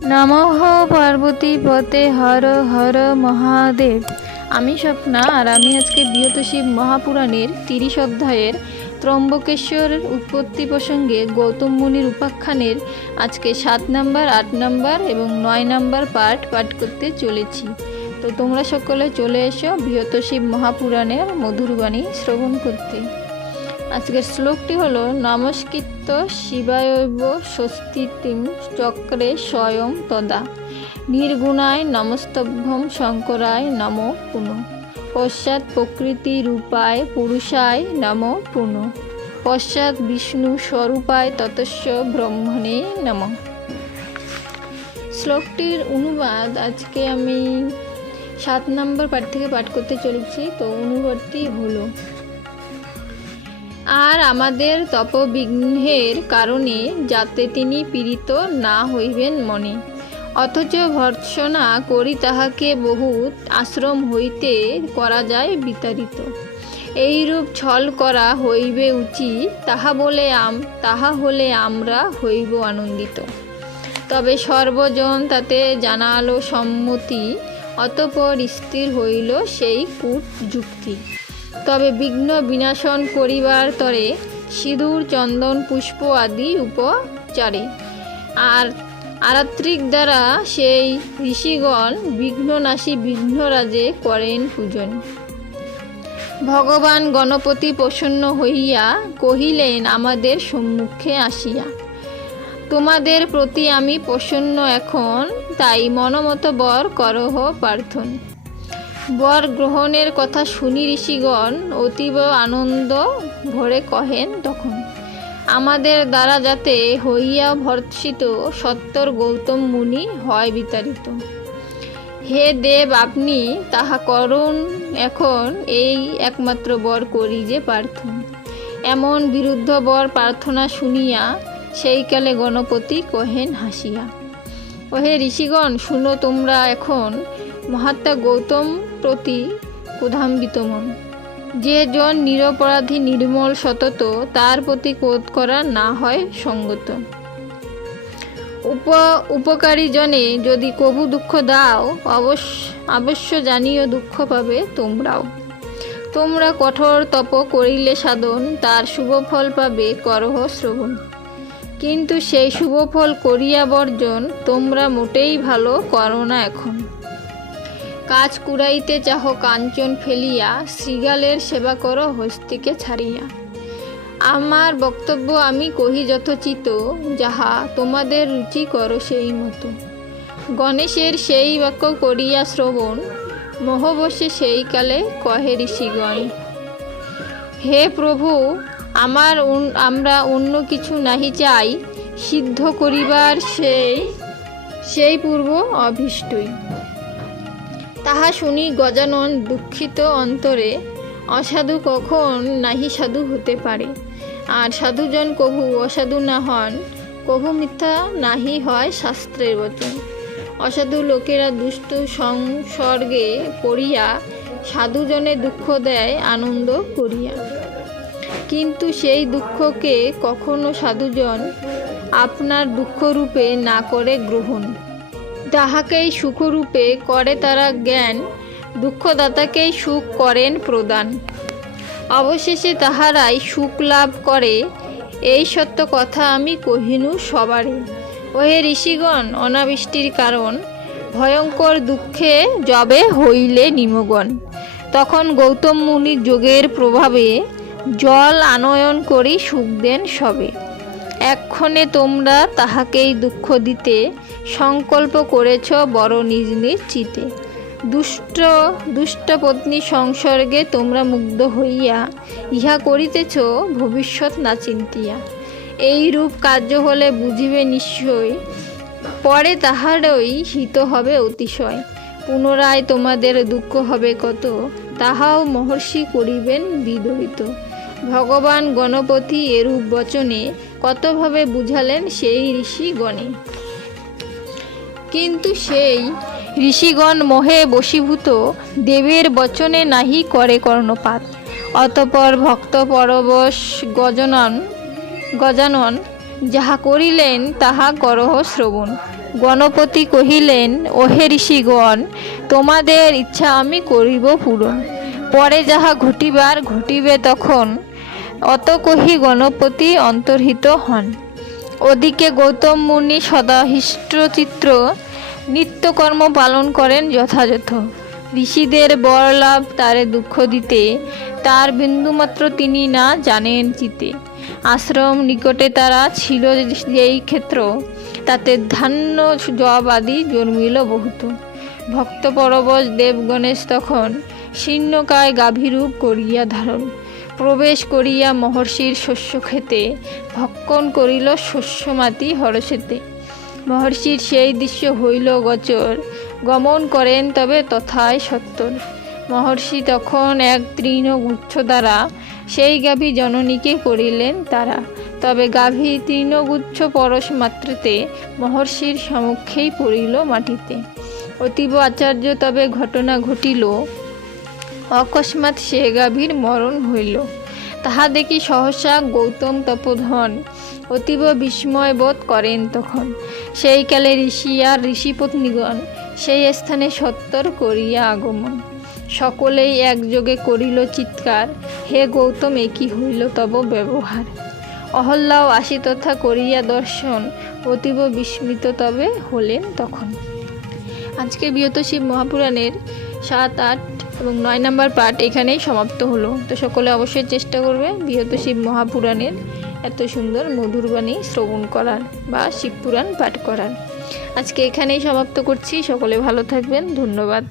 নমঃ পার্বতী পতে হর হর মহাদেব। আমি স্বপ্না, আর আমি আজকে বৃহৎশিব মহাপুরাণের 30 অধ্যায়ের ত্রম্বকেশ্বর উৎপত্তি প্রসঙ্গে গৌতম মুনির উপাখ্যানের আজকে 7 নম্বর, 8 নম্বর এবং 9 নম্বর পাঠ করতে চলেছি। তো তোমরা সকলে চলে এসো বৃহৎশিব মহাপুরাণের মধুর বাণী শ্রবণ করতে। আজকের শ্লোকটি হলো নমস্কৃত্য শিবায়ৈব স্বস্তিতিম চক্রে স্বয়ং তদা নির্গুণায় নমস্তভ্যম শঙ্করায় নমো পুনঃ পশ্চাৎ প্রকৃতি রূপায় পুরুষায় নমো পুনঃ পশ্চাৎ বিষ্ণু স্বরূপায় ততস্য ব্রহ্মণে নমঃ। শ্লোকটির অনুবাদ আজকে আমি 7 নম্বর পাঠ থেকে পাঠ করতে চলেছি। তো অনুবাদটি হলো, আর আমাদের তপবিঘ্নের কারণে যাতে তিনি পীড়িত না হইবেন মনে, অথচ ভর্ৎসনা করি তাহাকে বহুত আশ্রম হইতে করা যায় বিতাড়িত। এইরূপ ছল করা হইবে উচিত, তাহা হলে আমরা হইব আনন্দিত। তবে সর্বজন তাতে জানালো সম্মতি, অতঃপর স্থির হইল সেই কূট যুক্তি। তবে বিঘ্ন বিনাশন করিবার তরে সিঁদুর চন্দন পুষ্প আদি উপচারে আর আরাত্রিক দ্বারা সেই ঋষিগণ বিঘ্ননাশী বিঘ্নরাজে করেন পূজন। ভগবান গণপতি প্রসন্ন হইয়া কহিলেন আমাদের সম্মুখে আসিয়া, তোমাদের প্রতি আমি প্রসন্ন এখন, তাই মনমত বর করহ প্রার্থন। বর গ্রহণের কথা শুনি ঋষিগণ অতীব আনন্দ ভরে কহেন তখন, আমাদের দ্বারা যাতে হইয়া ভর্ৎসিত সত্তর গৌতম মুনি হয় বিতাড়িত। হে দেব, আপনি তাহা করুন এখন, এই একমাত্র বর করি যে প্রার্থন। এমন বিরুদ্ধ বর প্রার্থনা শুনিয়া সেইকালে গণপতি কহেন হাসিয়া, ওহে ঋষিগণ, শুনো তোমরা এখন মহাত্মা গৌতম প্রতি ক্রোধান্বিত মন। যে জন নিরপরাধী নির্মল সতত, তার প্রতি ক্রোধ করা না হয় সঙ্গত। উপকারী জনে যদি কভু দুঃখ দাও, অবশ্য জানিও দুঃখ পাবে তোমরাও। তোমরা কঠোর তপ করিলে সাধন, তার শুভ ফল পাবে করহ শ্রবণ। কিন্তু সেই শুভ ফল করিয়া বর্জন, তোমরা মোটেই ভালো করো না এখন। কাজ কুড়াইতে চাহ কাঞ্চন ফেলিয়া, শৃগালের সেবা করো হস্তিকে ছাড়িয়া। আমার বক্তব্য আমি কহি যথোচিত, যাহা তোমাদের রুচি করো সেই মতো। গণেশের সেই বাক্য করিয়া শ্রবণ, মোহবশে সেই কালে কহে ঋষিগণ, হে প্রভু, আমরা অন্য কিছু নাহি চাই, সিদ্ধ করিবার সেই পূর্ব অভীষ্টই। তাহা শুনি গজানন দুঃখিত অন্তরে, অসাধু কখন নাহি সাধু হতে পারে। আর সাধুজন কভু অসাধু না হন, কভু মিথ্যা নাহি হয় শাস্ত্রের বচন। অসাধু লোকেরা দুষ্ট সংসর্গে পড়িয়া, সাধুজনে দুঃখ দেয় আনন্দ করিয়া। কিন্তু সেই দুঃখকে কখনো সাধুজন আপনার দুঃখরূপে না করে গ্রহণ, তাহাকেই সুখরূপে করে তারা জ্ঞান, দুঃখদাতাকেই সুখ করেন প্রদান। অবশেষে তাহারাই সুখ লাভ করে, এই সত্য কথা আমি কহিনু সবারে। ওহে ঋষিগণ, অনাবৃষ্টির কারণ, ভয়ঙ্কর দুঃখে যবে হইলে নিমগ্ন, তখন গৌতম মুনি যোগের প্রভাবে জল আনয়ন করি সুখ দেন সবে। এক্ষণে তোমরা তাহাকেই দুঃখ দিতে সংকল্প করেছ বড় নিজ নিজ চিতে। দুষ্ট পত্নী সংসর্গে তোমরা মুগ্ধ হইয়া, ইহা করিতেছ ভবিষ্যৎ না চিন্তিয়া। এই রূপ কার্য হলে বুঝিবে নিশ্চয়, পরে তাহারই হিত হবে অতিশয়। পুনরায় তোমাদের দুঃখ হবে কত, তাহাও মহর্ষি করিবেন বিদরিত। ভগবান গণপতি এরূপ বচনে কতভাবে বুঝালেন সেই ঋষিগণে। কিন্তু সেই ঋষিগণ মোহে বশীভূত, দেবের বচনে নাহি করে কর্ণপাত। অতঃপর ভক্ত পরবশ গজানন যাহা করিলেন তাহা করহ শ্রবণ। গণপতি কহিলেন, ওহে ঋষিগণ, তোমাদের ইচ্ছা আমি করিব পূরণ। পরে যাহা ঘটিবার ঘটিবে তখন। অত কহি গণপতি অন্তর্হিত হন। ওদিকে গৌতম মুনি সদাহিষ্টচিত্ত নিত্যকর্ম পালন করেন যথাযথ। ঋষিদের বর লাভ তারে দুঃখ দিতে, তার বিন্দুমাত্র তিনি না জানেন চিতে। আশ্রম নিকটে তারা ছিল যেই ক্ষেত্র, তাতে ধান্য জব আদি জন্মিল বহুত। ভক্ত পরবশ দেবগণেশ তখন শীর্ণকায় গাভীরূপ করিয়া ধারণ। প্রবেশ করিয়া মহর্ষির শস্য খেতে, ভক্ষণ করিল শস্যমাতি হরষেতে। মহর্ষির সেই দৃশ্য হইল গোচর, গমন করেন তবে তথায় সত্তর। মহর্ষি তখন এক তৃণগুচ্ছ দ্বারা সেই গাভী জননীকে করিলেন তারা। তবে গাভী তৃণগুচ্ছ পরশ মাত্রতে মহর্ষির সমক্ষেই পড়িল মাটিতে। অতীব আশ্চর্য তবে ঘটনা ঘটিল, অকস্মাৎ সে গাভীর মরণ হইল। তাহা দেখি সহসা গৌতম তপোধন অতীব বিস্ময় বোধ করেন তখন। সেই কালে ঋষি আর ঋষিপত্নীগণ সেই স্থানে সত্তর করিয়া আগমন। সকলেই একযোগে করিল চিৎকার, হে গৌতম, একি হইল তব ব্যবহার। অহল্যাও আসি তথা করিয়া দর্শন, অতীব বিস্মিত তবে হলেন তখন। আজকে বৃহৎ শিব মহাপুরাণের 7, 8 এবং 9 নম্বর পাঠ এখানেই সমাপ্ত হলো। তো সকলে অবশ্যই চেষ্টা করবে বৃহৎ শিব মহাপুরাণের এত সুন্দর মধুর বাণী শ্রবণ করার বা শিবপুরাণ পাঠ করার। আজকে এখানেই সমাপ্ত করছি। সকলে ভালো থাকবেন। ধন্যবাদ।